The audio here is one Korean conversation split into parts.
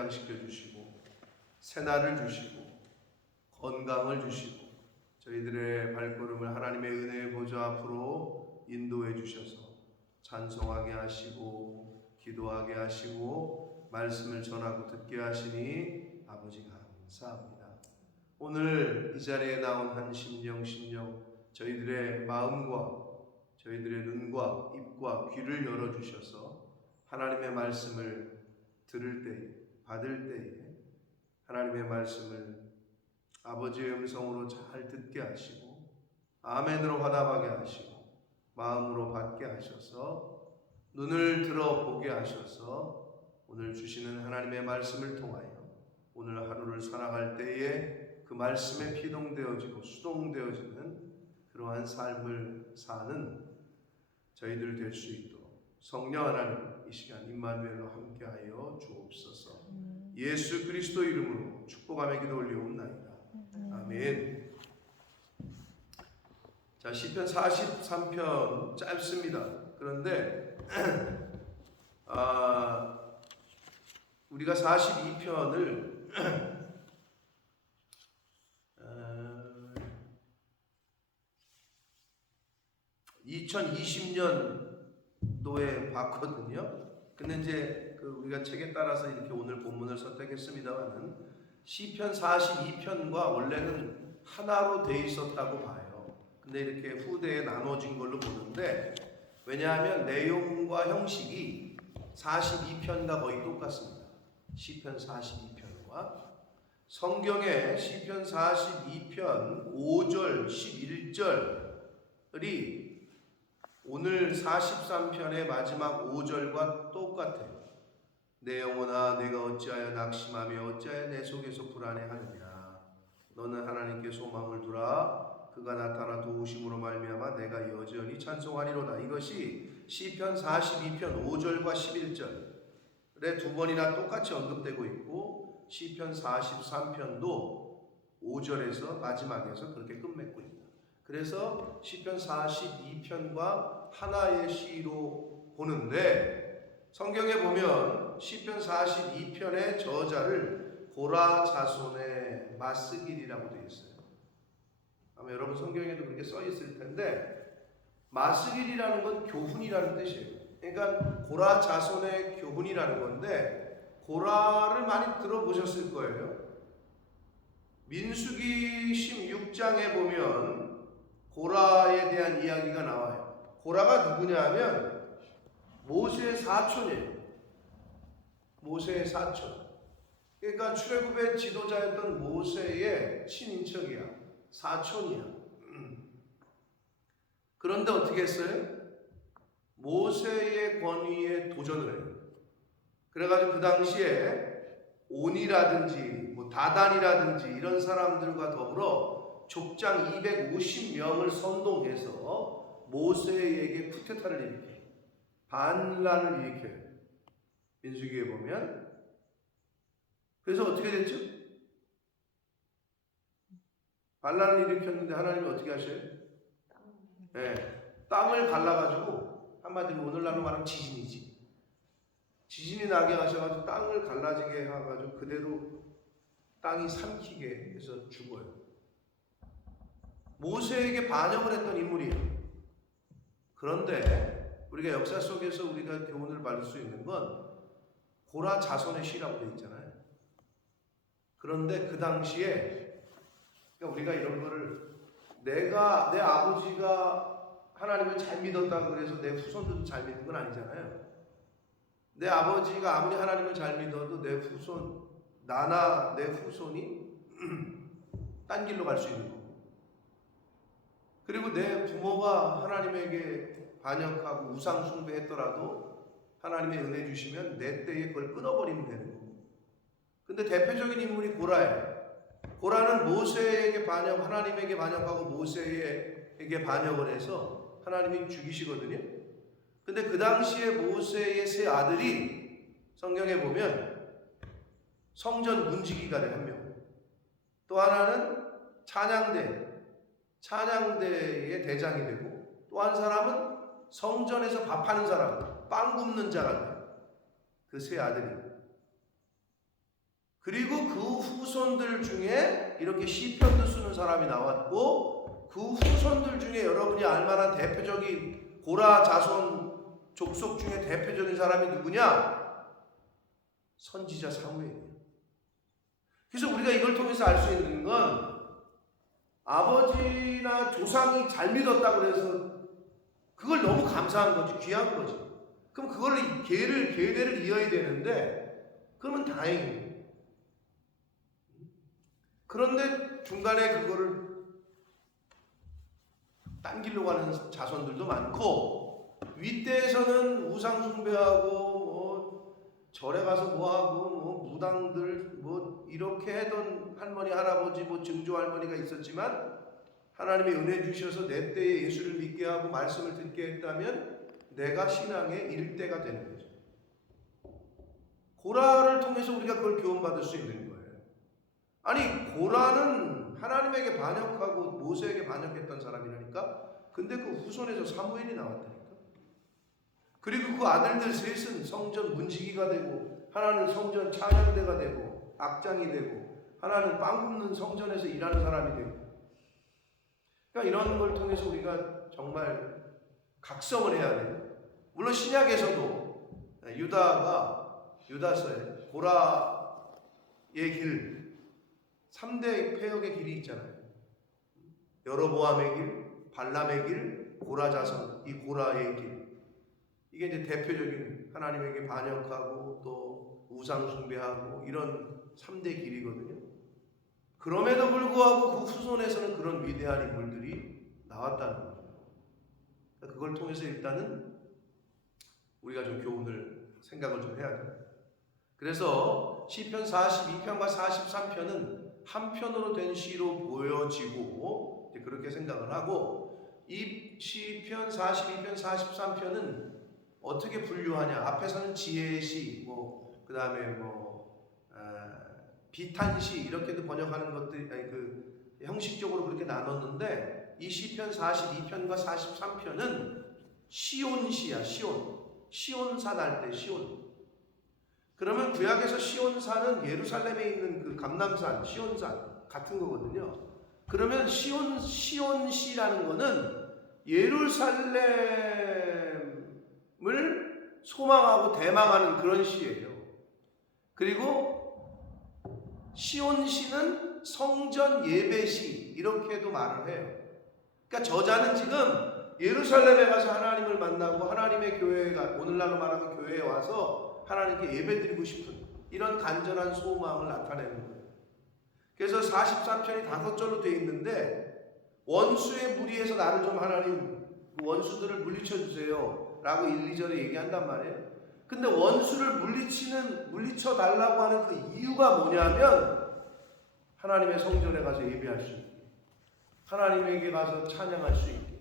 연장시켜 주시고 새날을 주시고 건강을 주시고 저희들의 발걸음을 하나님의 은혜의 보좌 앞으로 인도해 주셔서 찬송하게 하시고 기도하게 하시고 말씀을 전하고 듣게 하시니 아버지 감사합니다. 오늘 이 자리에 나온 한 심령 저희들의 마음과 저희들의 눈과 입과 귀를 열어주셔서 하나님의 말씀을 들을 때에 받을 때에 하나님의 말씀을 아버지의 음성으로 잘 듣게 하시고 아멘으로 화답하게 하시고 마음으로 받게 하셔서 눈을 들어보게 하셔서 오늘 주시는 하나님의 말씀을 통하여 오늘 하루를 살아갈 때에 그 말씀에 피동되어지고 수동되어지는 그러한 삶을 사는 저희들 될 수 있도록 성령 하나님 이 시간 임마누엘로 함께하여 주옵소서. 예수 그리스도 이름으로 축복하며 기도 올리옵나이다. 아멘. 자, 시편 43편 짧습니다. 그런데 우리가 42편을 2020년도에 봤거든요. 근데 이제 우리가 책에 따라서 이렇게 오늘 본문을 선택했습니다만은 시편 42편과 원래는 하나로 돼 있었다고 봐요. 근데 이렇게 후대에 나눠진 걸로 보는데 왜냐하면 내용과 형식이 42편과 거의 똑같습니다. 시편 42편과 성경의 시편 42편 5절 11절이 오늘 43편의 마지막 5절과 똑같아요. 내 영혼아 내가 어찌하여 낙심하며 어찌하여 내 속에서 불안해하느냐. 너는 하나님께 소망을 두라. 그가 나타나 도우심으로 말미암아 내가 여전히 찬송하리로다. 이것이 시편 42편 5절과 11절에 두 번이나 똑같이 언급되고 있고 시편 43편도 5절에서 마지막에서 그렇게 끝맺고 있다. 그래서 시편 42편과 하나의 시로 보는데 성경에 보면 시편 42편의 저자를 고라 자손의 마스길이라고 되어 있어요. 아마 여러분 성경에도 그렇게 써 있을 텐데 마스길이라는 건 교훈이라는 뜻이에요. 그러니까 고라 자손의 교훈이라는 건데 고라를 많이 들어보셨을 거예요. 민수기 16장에 보면 고라에 대한 이야기가 나와요. 고라가 누구냐 하면 모세의 사촌이에요. 모세의 사촌. 그러니까 출애굽의 지도자였던 모세의 친인척이야. 사촌이야. 그런데 어떻게 했어요? 모세의 권위에 도전을 해요. 그래가지고 그 당시에 온이라든지 다단이라든지 이런 사람들과 더불어 족장 250명을 선동해서 모세에게 쿠데타를 일으켜요. 반란을 일으켜요. 민수기에 보면. 그래서 어떻게 됐죠? 반란을 일으켰는데 하나님이 어떻게 하셔요? 네, 땅을 갈라가지고 한마디로 오늘날로 말하면 지진이지. 지진이 나게 하셔가지고 땅을 갈라지게 해가지고 그대로 땅이 삼키게 해서 죽어요. 모세에게 반역을 했던 인물이에요. 그런데 우리가 역사 속에서 우리가 교훈을 받을 수 있는 건 고라 자손의 시라고 되어 있잖아요. 그런데 그 당시에 그러니까 우리가 이런 거를 내 아버지가 하나님을 잘 믿었다고 그래서 내 후손들도 잘 믿는 건 아니잖아요. 내 아버지가 아무리 하나님을 잘 믿어도 내 후손, 나나 내 후손이 딴 길로 갈 수 있는 거고, 그리고 내 부모가 하나님에게 반역하고 우상 숭배했더라도 하나님의 은혜 주시면 내 때에 그걸 끊어버리면 되는 거고. 근데 대표적인 인물이 고라예요. 고라는 모세에게 하나님에게 반역하고 모세에게 반역을 해서 하나님이 죽이시거든요. 근데 그 당시에 모세의 세 아들이 성경에 보면 성전 문지기가 돼, 한 명. 또 하나는 찬양대의 대장이 되고, 또 한 사람은 성전에서 밥하는 사람, 빵 굽는 자가 돼요. 그 세 아들이. 그리고 그 후손들 중에 이렇게 시편도 쓰는 사람이 나왔고, 그 후손들 중에 여러분이 알만한 대표적인 고라 자손 족속 중에 대표적인 사람이 누구냐? 선지자 사무엘이에요. 그래서 우리가 이걸 통해서 알 수 있는 건 아버지나 조상이 잘 믿었다고 해서 그걸 너무 감사한 거지, 귀한 거지. 그럼 그걸 계대를 이어야 되는데 그러면 다행이에요. 그런데 중간에 그거를 딴 길로 가는 자손들도 많고, 윗대에서는 우상 숭배하고 절에 가서 뭐하고 무당들 이렇게 하던 할머니 할아버지 증조 할머니가 있었지만, 하나님의 은혜 주셔서 내 때에 예수를 믿게 하고 말씀을 듣게 했다면 내가 신앙의 일대가 되는 거죠. 고라를 통해서 우리가 그걸 교훈받을 수 있는 거예요. 아니, 고라는 하나님에게 반역하고 모세에게 반역했던 사람이라니까. 근데 그 후손에서 사무엘이 나왔다니까. 그리고 그 아들들 셋은 성전 문지기가 되고, 하나는 성전 찬양대가 되고 악장이 되고, 하나는 빵 굽는 성전에서 일하는 사람이 되고. 그러니까 이런 걸 통해서 우리가 정말 각성을 해야 돼요. 물론 신약에서도 유다서에 고라의 길, 3대 폐역의 길이 있잖아요. 여로보암의 길, 발람의 길, 고라 자손, 이 고라의 길. 이게 이제 대표적인 하나님에게 반역하고 또 우상 숭배하고 이런 3대 길이거든요. 그럼에도 불구하고 그 후손에서는 그런 위대한 인물들이 나왔다는 거죠. 그걸 통해서 일단은 우리가 좀 교훈을 생각을 좀 해야 돼요. 그래서 시편 42편과 43편은 한편으로 된 시로 보여지고 그렇게 생각을 하고, 이 시편 42편, 43편은 어떻게 분류하냐? 앞에서는 지혜의 시, 그 다음에 비탄시 이렇게도 번역하는 것들, 형식적으로 그렇게 나눴는데, 이 시편 42편과 43편은 시온시야. 시온산 할 때 시온. 그러면 구약에서 시온산은 예루살렘에 있는 그 감람산, 시온산 같은 거거든요. 그러면 시온시라는 거는 예루살렘을 소망하고 대망하는 그런 시예요. 그리고 시온시는 성전 예배시 이렇게도 말을 해요. 그러니까 저자는 지금 예루살렘에 가서 하나님을 만나고 하나님의 교회가, 오늘날로 말하면 교회에 와서 하나님께 예배드리고 싶은 이런 간절한 소망을 나타내는 거예요. 그래서 43편이 5절로 되어 있는데, 원수의 무리에서 나를 좀 하나님, 원수들을 물리쳐 주세요 라고 1, 2절에 얘기한단 말이에요. 근데 원수를 물리쳐 달라고 하는 그 이유가 뭐냐면, 하나님의 성전에 가서 예배할 수 있게, 하나님에게 가서 찬양할 수 있게,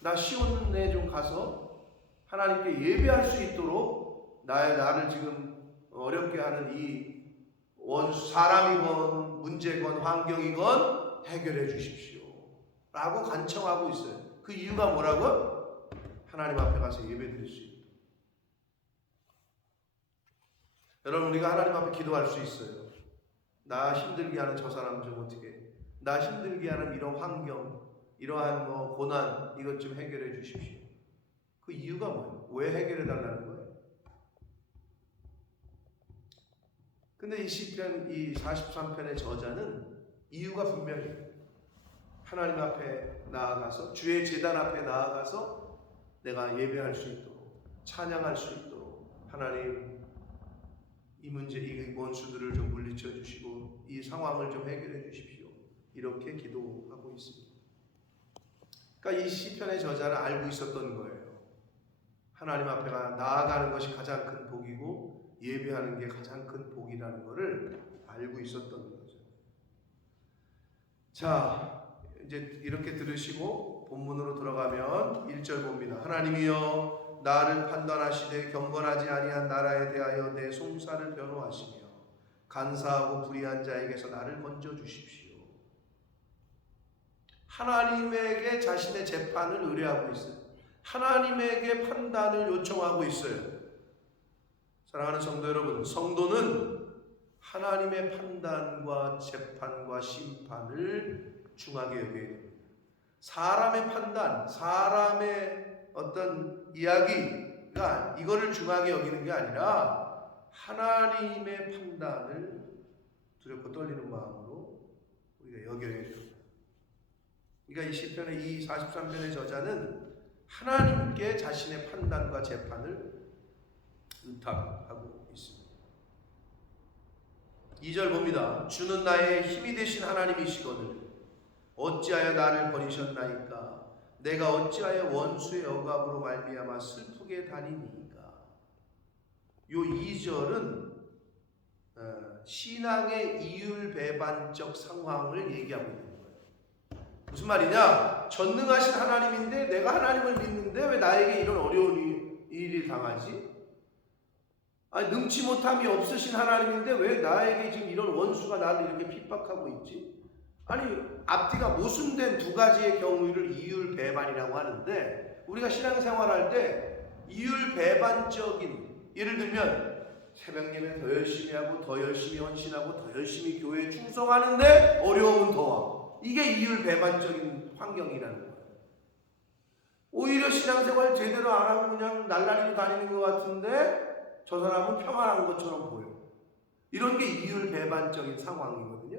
나 시온에 좀 가서 하나님께 예배할 수 있도록 나를 지금 어렵게 하는 이 원수, 사람이건 문제건 환경이건 해결해 주십시오 라고 간청하고 있어요. 그 이유가 뭐라고? 하나님 앞에 가서 예배 드릴 수 있도록. 여러분, 우리가 하나님 앞에 기도할 수 있어요. 나 힘들게 하는 저 사람 좀 어떻게, 나 힘들게 하는 이런 환경, 이러한 고난, 이것 좀 해결해 주십시오. 그 이유가 뭐예요? 왜 해결해 달라는 거예요? 근데 이 시편, 이 43편의 저자는 이유가 분명해요. 하나님 앞에 나아가서, 주의 제단 앞에 나아가서 내가 예배할 수 있도록, 찬양할 수 있도록, 하나님 이 문제, 이 원수들을 좀 물리쳐 주시고 이 상황을 좀 해결해 주십시오, 이렇게 기도하고 있습니다. 그러니까 이 시편의 저자는 알고 있었던 거예요. 하나님 앞에 나아가는 것이 가장 큰 복이고 예배하는 게 가장 큰 복이라는 것을 알고 있었던 거죠. 자, 이제 이렇게 들으시고 본문으로 들어가면 1절 봅니다. 하나님이여, 나를 판단하시되 경건하지 아니한 나라에 대하여 내 송사를 변호하시며 간사하고 불의한 자에게서 나를 건져 주십시오. 하나님에게 자신의 재판을 의뢰하고 있어요. 하나님에게 판단을 요청하고 있어요. 사랑하는 성도 여러분, 성도는 하나님의 판단과 재판과 심판을 중하게 여겨야 됩니다. 사람의 판단, 사람의 어떤 이야기가 이거를 중하게 여기는 게 아니라 하나님의 판단을 두렵고 떨리는 마음으로 우리가 여겨야 됩니다. 그러니까 이 시편의 이 43편의 저자는 하나님께 자신의 판단과 재판을 의탁하고 있습니다. 2절 봅니다. 주는 나의 힘이 되신 하나님이시거늘 어찌하여 나를 버리셨나이까? 내가 어찌하여 원수의 억압으로 말미암아 슬프게 다니니까? 요 2절은 신앙의 이율배반적 상황을 얘기하고 있는 거예요. 무슨 말이냐? 전능하신 하나님인데 내가 하나님을 믿는데 왜 나에게 이런 어려운 일이 당하지? 아니, 능치 못함이 없으신 하나님인데 왜 나에게 지금 이런 원수가 나를 이렇게 핍박하고 있지? 아니, 앞뒤가 모순된 두 가지의 경우를 이율배반이라고 하는데, 우리가 신앙생활할 때 이율배반적인, 예를 들면 새벽예배 더 열심히 하고 더 열심히 헌신하고 더 열심히 교회에 충성하는데 어려움은 더하고, 이게 이율배반적인 환경이라는 거예요. 오히려 신앙생활 제대로 안 하고 그냥 날라리로 다니는 것 같은데 저 사람은 평안한 것처럼 보여. 이런 게 이율배반적인 상황이거든요.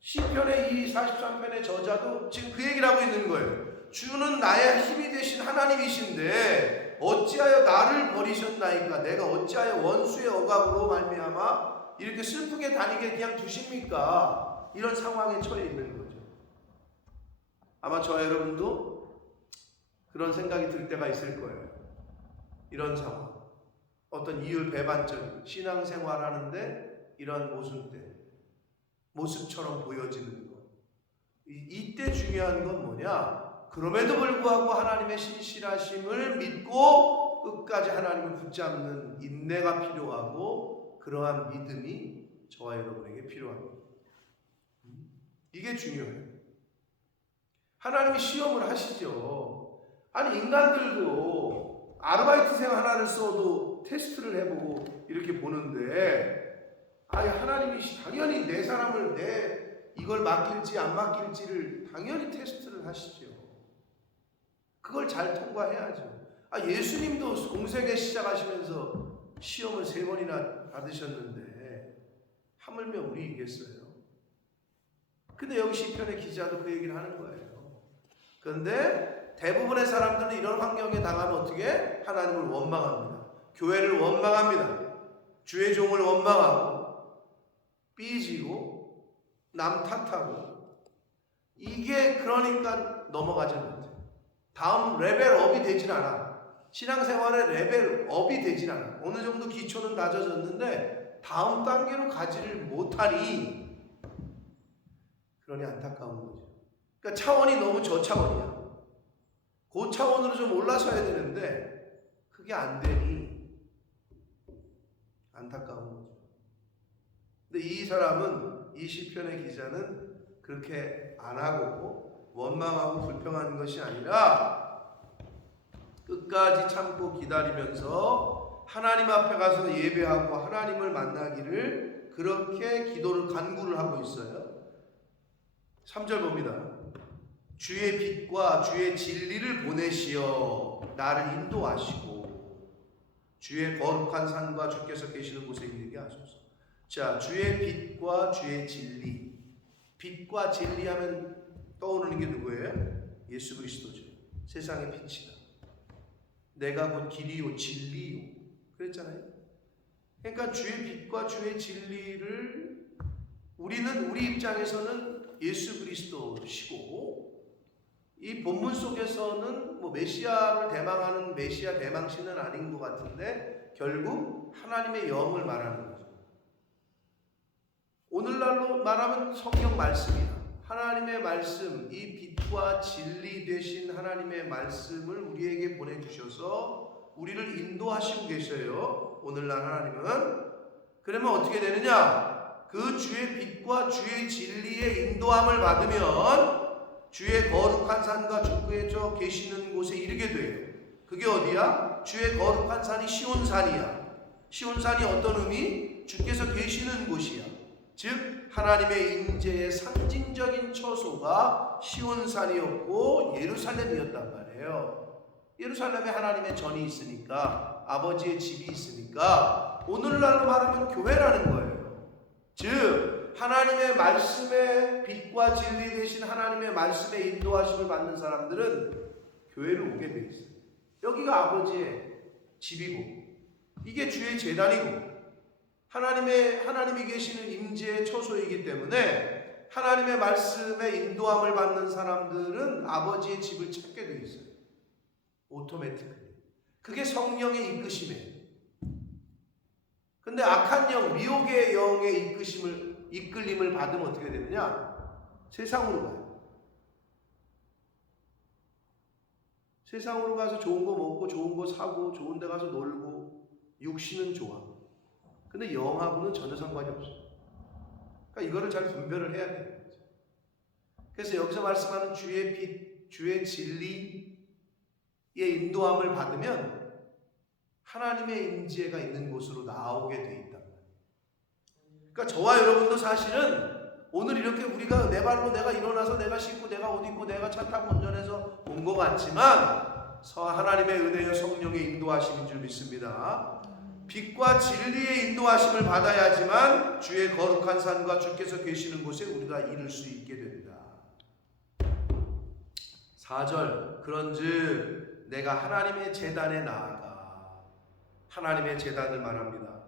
시편의 이 43편의 저자도 지금 그 얘기를 하고 있는 거예요. 주는 나의 힘이 되신 하나님이신데 어찌하여 나를 버리셨나이까? 내가 어찌하여 원수의 억압으로 말미암아 이렇게 슬프게 다니게 그냥 두십니까? 이런 상황에 처해 있는 거죠. 아마 저와 여러분도 그런 생각이 들 때가 있을 거예요. 이런 상황, 어떤 이율배반적인 신앙생활 하는데 이런 모습처럼 보여지는 것. 이때 중요한 건 뭐냐? 그럼에도 불구하고 하나님의 신실하심을 믿고 끝까지 하나님을 붙잡는 인내가 필요하고, 그러한 믿음이 저와 여러분에게 필요합니다. 이게 중요해요. 하나님이 시험을 하시죠. 아니, 인간들도 아르바이트생 하나를 써도 테스트를 해보고 이렇게 보는데, 아니, 하나님이 당연히 내 사람을 이걸 맡길지 안 맡길지를 당연히 테스트를 하시죠. 그걸 잘 통과해야죠. 예수님도 공생애 시작하시면서 시험을 3번이나 받으셨는데 하물며 우리이겠어요? 근데 여기 시편의 기자도 그 얘기를 하는 거예요. 그런데 대부분의 사람들은 이런 환경에 당하면 어떻게? 하나님을 원망합니다. 교회를 원망합니다. 주의 종을 원망하고 삐지고 남 탓하고, 이게 그러니까 넘어가지 못해. 다음 레벨업이 되질 않아. 신앙생활의 레벨업이 되질 않아. 어느 정도 기초는 다져졌는데 다음 단계로 가지를 못하니, 그러니 안타까운 거죠. 그러니까 차원이 너무 저차원이야. 그 차원으로 좀 올라서야 되는데 그게 안 되니 안타까운 거죠. 근데 이 사람은, 이 시편의 기자는 그렇게 안 하고 원망하고 불평하는 것이 아니라 끝까지 참고 기다리면서 하나님 앞에 가서 예배하고 하나님을 만나기를, 그렇게 기도를 간구를 하고 있어요. 3절 봅니다. 주의 빛과 주의 진리를 보내시어 나를 인도하시고 주의 거룩한 산과 주께서 계시는 곳에 이르게 하소서. 자, 주의 빛과 주의 진리. 빛과 진리 하면 떠오르는 게 누구예요? 예수 그리스도죠. 세상의 빛이다. 내가 곧 길이요 진리요 그랬잖아요. 그러니까 주의 빛과 주의 진리를, 우리 입장에서는 예수 그리스도시고, 이 본문 속에서는 메시아를 대망하는 메시아 대망신은 아닌 것 같은데 결국 하나님의 영을 말하는 거죠. 오늘날로 말하면 성경 말씀이다. 하나님의 말씀, 이 빛과 진리 되신 하나님의 말씀을 우리에게 보내주셔서 우리를 인도하시고 계셔요. 오늘날 하나님은. 그러면 어떻게 되느냐? 그 주의 빛과 주의 진리의 인도함을 받으면 주의 거룩한 산과 주께서 계시는 곳에 이르게 돼요. 그게 어디야? 주의 거룩한 산이 시온산이야. 시온산이 어떤 의미? 주께서 계시는 곳이야. 즉 하나님의 임재의 상징적인 처소가 시온산이었고 예루살렘이었단 말이에요. 예루살렘에 하나님의 전이 있으니까, 아버지의 집이 있으니까 오늘날로 말하면 교회라는 거예요. 즉 하나님의 말씀의 빛과 진리 되신 하나님의 말씀의 인도하심을 받는 사람들은 교회를 오게 돼 있어요. 여기가 아버지의 집이고 이게 주의 제단이고 하나님이 계시는 임재의 처소이기 때문에 하나님의 말씀의 인도함을 받는 사람들은 아버지의 집을 찾게 돼 있어요. 오토매틱하게. 그게 성령의 이끄심이에요. 근데 악한 영, 미혹의 영의 이끌림을 받으면 어떻게 되느냐? 세상으로 가요. 세상으로 가서 좋은 거 먹고 좋은 거 사고 좋은 데 가서 놀고 육신은 좋아. 근데 영하고는 전혀 상관이 없어요. 그러니까 이거를 잘 분별을 해야 돼요. 그래서 여기서 말씀하는 주의 빛, 주의 진리의 인도함을 받으면 하나님의 임재가 있는 곳으로 나오게 돼 있다. 그러니까 저와 여러분도 사실은 오늘 이렇게 우리가 내 발로 내가 일어나서 내가 씻고 내가 옷 입고 내가 차 타고 운전해서 온 것 같지만 하나님의 은혜여 성령의 인도하심인 줄 믿습니다. 빛과 진리의 인도하심을 받아야지만 주의 거룩한 산과 주께서 계시는 곳에 우리가 이룰 수 있게 된다. 4절 그런즉 내가 하나님의 제단에 나아가, 하나님의 제단을 말합니다.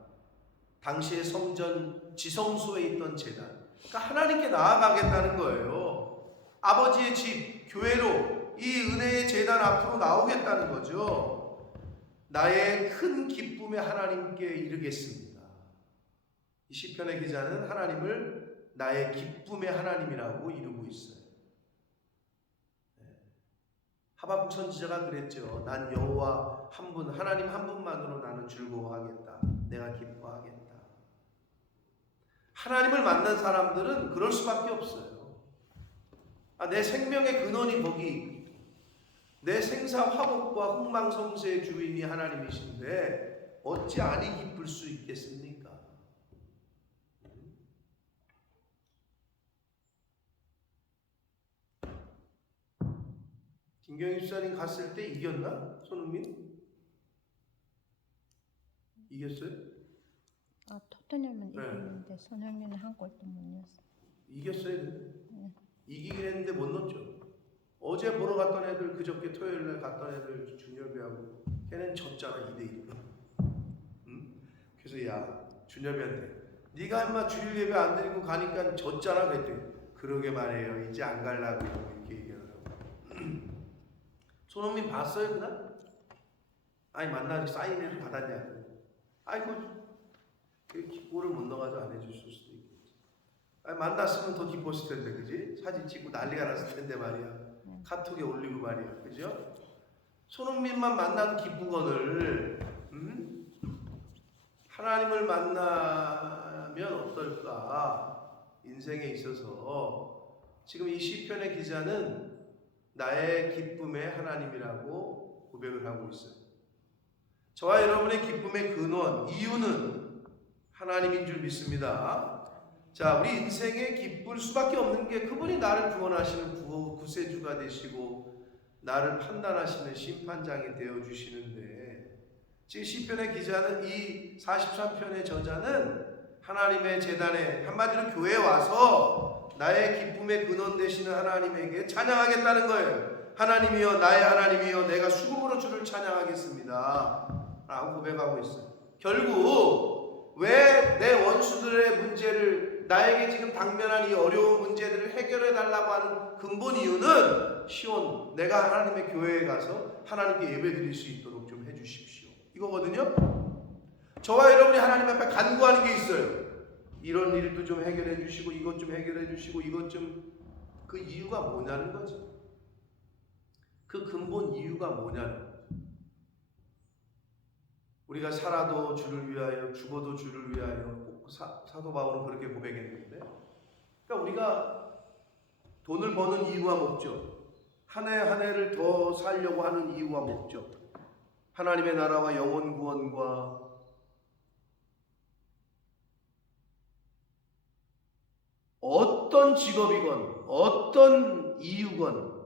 당시의 성전 지성소에 있던 제단, 그러니까 하나님께 나아가겠다는 거예요. 아버지의 집 교회로 이 은혜의 제단 앞으로 나오겠다는 거죠. 나의 큰 기쁨에 하나님께 이르겠습니다. 이 시편의 기자는 하나님을 나의 기쁨의 하나님이라고 이루고 있어요. 하박국 선지자가 그랬죠. 난 여호와 한 분, 하나님 한 분만으로 나는 즐거워하겠다. 내가 기뻐하겠다. 하나님을 만난 사람들은 그럴 수밖에 없어요. 내 생명의 근원이 거기, 내 생사 화복과 흥망성쇠의 주인이 하나님이신데 어찌 아니 기쁠 수 있겠습니까? 김경희 집사님 갔을 때 이겼나? 손흥민? 이겼어요? 토트넘은 이겼는데 손흥민은 한 골도 못 넣었어. 이겼어요? 네. 이기긴 했는데 못 넣었죠. 어제 보러 갔던 애들, 그저께 토요일날 갔던 애들 준엽이하고 걔는 졌잖아 2대1. 응? 그래서 야 준엽이한테 네가 인마 주일 예배 안 드리고 가니까 졌잖아 그랬더니 그러게 말해요. 이제 안 갈라고 이렇게 얘기하더라고. 손흥민 봤어요 그날? 아니 만나서 사인회를 받았냐고. 아이고 골을 못 넣어가지고 안 해줬을 수도 있겠지. 아니 만났으면 더 기뻤을 텐데 그지? 사진 찍고 난리가 났을 텐데 말이야. 카톡에 올리고 말이야. 그죠? 손흥민만 만나도 기쁘거늘 하나님을 만나면 어떨까? 인생에 있어서 지금 이 시편의 기자는 나의 기쁨의 하나님이라고 고백을 하고 있어요. 저와 여러분의 기쁨의 근원, 이유는 하나님인 줄 믿습니다. 자, 우리 인생에 기쁠 수밖에 없는 게 그분이 나를 구원하시는 구세주가 되시고 나를 판단하시는 심판장이 되어주시는데, 지금 시편의 기자는 이 43편의 저자는 하나님의 제단에, 한마디로 교회에 와서 나의 기쁨의 근원 되시는 하나님에게 찬양하겠다는 거예요. 하나님이여, 나의 하나님이여, 내가 수금으로 주를 찬양하겠습니다 라고 고백하고 있어요. 결국 왜 내 원수들의 문제를, 나에게 지금 당면한 이 어려운 문제들을 해결해 달라고 하는 근본 이유는 시온, 내가 하나님의 교회에 가서 하나님께 예배 드릴 수 있도록 좀 해주십시오 이거거든요. 저와 여러분이 하나님 앞에 간구하는 게 있어요. 이런 일도 좀 해결해 주시고 이것 좀 해결해 주시고 이것 좀, 그 이유가 뭐냐는 거죠. 그 근본 이유가 뭐냐는 거죠. 우리가 살아도 주를 위하여 죽어도 주를 위하여, 사도 바울은 그렇게 고백했는데, 그러니까 우리가 돈을 버는 이유와 목적, 한 해 한 해를 더 살려고 하는 이유와 목적, 하나님의 나라와 영혼 구원과 어떤 직업이건 어떤 이유건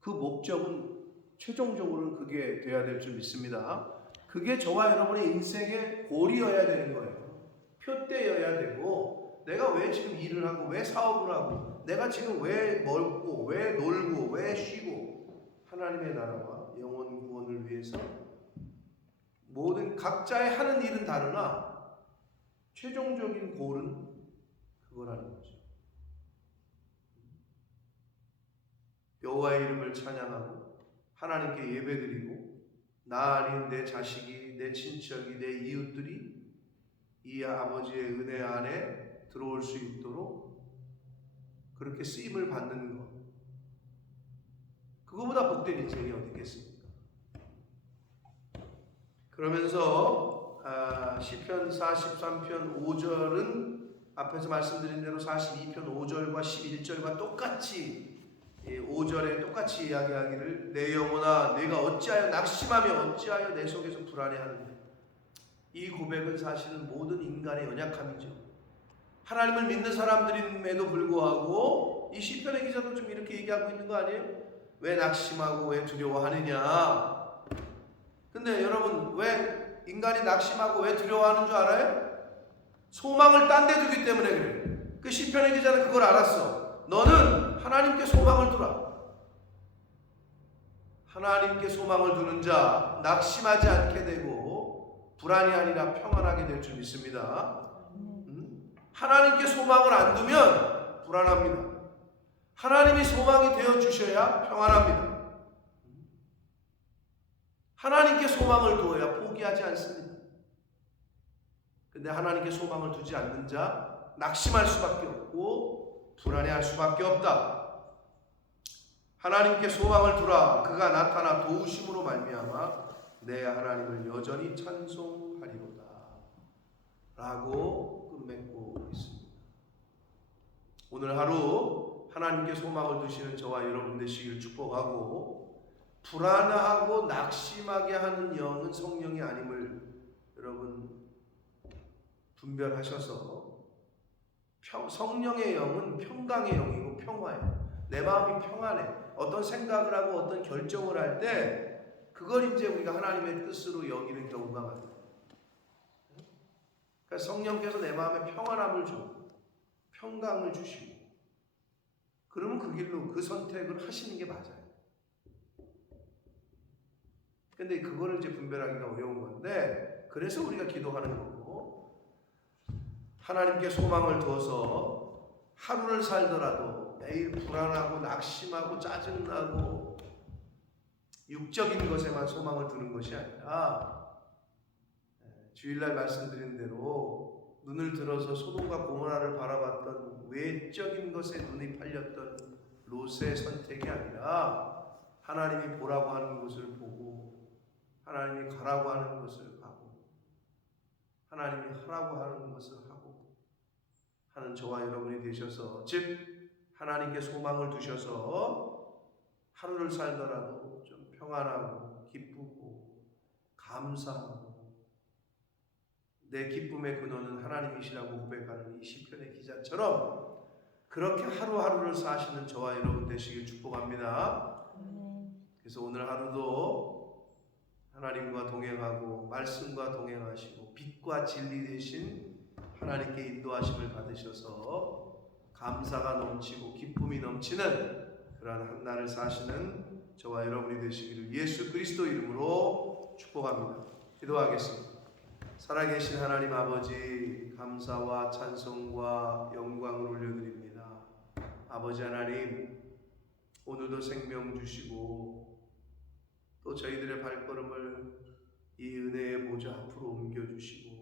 그 목적은 최종적으로는 그게 돼야 될 줄 믿습니다. 그게 저와 여러분의 인생의 골이어야 되는 거예요. 표대여야 되고, 내가 왜 지금 일을 하고 왜 사업을 하고 내가 지금 왜 먹고 왜 놀고 왜 쉬고, 하나님의 나라와 영혼 구원을 위해서 모든 각자의 하는 일은 다르나 최종적인 골은 그거라는 거죠. 여호와의 이름을 찬양하고 하나님께 예배드리고, 나 아닌 내 자식이, 내 친척이, 내 이웃들이 이 아버지의 은혜 안에 들어올 수 있도록 그렇게 쓰임을 받는 것, 그거보다 복된 인생이 어디 있겠습니까? 그러면서 시편 43편 5절은 앞에서 말씀드린 대로 42편 5절과 11절과 똑같이 5절에 똑같이 이야기하기를, 내 영혼아 내가 어찌하여 낙심하며 어찌하여 내 속에서 불안해하느냐. 이 고백은 사실은 모든 인간의 연약함이죠. 하나님을 믿는 사람들임에도 불구하고 이 시편의 기자도 좀 이렇게 얘기하고 있는 거 아니에요? 왜 낙심하고 왜 두려워하느냐. 근데 여러분, 왜 인간이 낙심하고 왜 두려워하는 줄 알아요? 소망을 딴 데 두기 때문에 그래요. 그 시편의 기자는 그걸 알았어. 너는 하나님께 소망을 두라. 하나님께 소망을 두는 자 낙심하지 않게 되고 불안이 아니라 평안하게 될 줄 믿습니다. 하나님께 소망을 안 두면 불안합니다. 하나님이 소망이 되어 주셔야 평안합니다. 하나님께 소망을 두어야 포기하지 않습니다. 근데 하나님께 소망을 두지 않는 자 낙심할 수밖에 없고 불안해할 수밖에 없다. 하나님께 소망을 두라. 그가 나타나 도우심으로 말미암아 내 하나님을 여전히 찬송하리로다 라고 끝맺고 있습니다. 오늘 하루 하나님께 소망을 두시는 저와 여러분 되시길 축복하고, 불안하고 낙심하게 하는 영은 성령이 아님을 여러분 분별하셔서, 성령의 영은 평강의 영이고 평화예요. 내 마음이 평안해. 어떤 생각을 하고 어떤 결정을 할 때 그걸 이제 우리가 하나님의 뜻으로 여기는 경우가 많아요. 그러니까 성령께서 내 마음에 평안함을 주고 평강을 주시고, 그러면 그 길로 그 선택을 하시는 게 맞아요. 근데 그거를 이제 분별하기가 어려운 건데, 그래서 우리가 기도하는 거고, 하나님께 소망을 두어서 하루를 살더라도 매일 불안하고 낙심하고 짜증나고 육적인 것에만 소망을 두는 것이 아니라, 주일날 말씀드린 대로 눈을 들어서 소돔과 고모라를 바라봤던 외적인 것에 눈이 팔렸던 롯의 선택이 아니라, 하나님이 보라고 하는 것을 보고 하나님이 가라고 하는 것을 가고 하나님이 하라고 하는 것을 하고 하는 저와 여러분이 되셔서, 즉 하나님께 소망을 두셔서 하루를 살더라도 좀 평안하고 기쁘고 감사하고 내 기쁨의 근원은 하나님이시라고 고백하는 이 시편의 기자처럼 그렇게 하루하루를 사시는 저와 여러분 되시길 축복합니다. 그래서 오늘 하루도 하나님과 동행하고 말씀과 동행하시고 빛과 진리 되신 하나님께 인도하심을 받으셔서 감사가 넘치고 기쁨이 넘치는 그러한 한 날을 사시는 저와 여러분이 되시기를 예수 그리스도 이름으로 축복합니다. 기도하겠습니다. 살아계신 하나님 아버지, 감사와 찬송과 영광을 올려드립니다. 아버지 하나님, 오늘도 생명 주시고 또 저희들의 발걸음을 이 은혜의 보좌 앞으로 옮겨주시고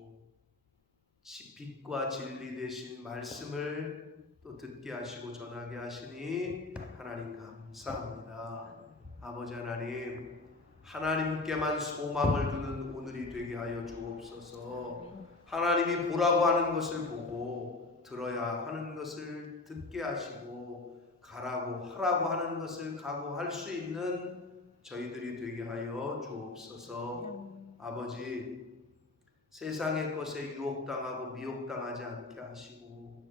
빛과 진리 되신 말씀을 또 듣게 하시고 전하게 하시니 하나님 감사합니다. 아버지 하나님, 하나님께만 소망을 두는 오늘이 되게 하여 주옵소서. 하나님이 보라고 하는 것을 보고 들어야 하는 것을 듣게 하시고 가라고 하라고 하는 것을 가고 할 수 있는 저희들이 되게 하여 주옵소서. 아버지, 세상의 것에 유혹당하고 미혹당하지 않게 하시고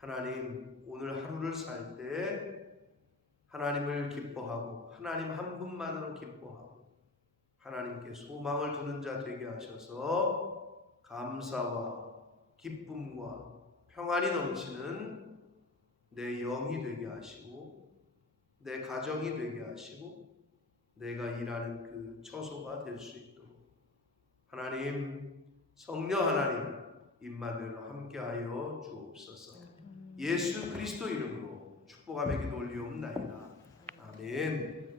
하나님, 오늘 하루를 살 때 하나님을 기뻐하고 하나님 한 분만으로 기뻐하고 하나님께 소망을 두는 자 되게 하셔서 감사와 기쁨과 평안이 넘치는 내 영이 되게 하시고 내 가정이 되게 하시고 내가 일하는 그 처소가 될 수 있도록 하나님, 성령 하나님 임마누엘로 함께하여 주옵소서. 예수 그리스도 이름으로 축복하며 기도 올리옵나이다. 아멘.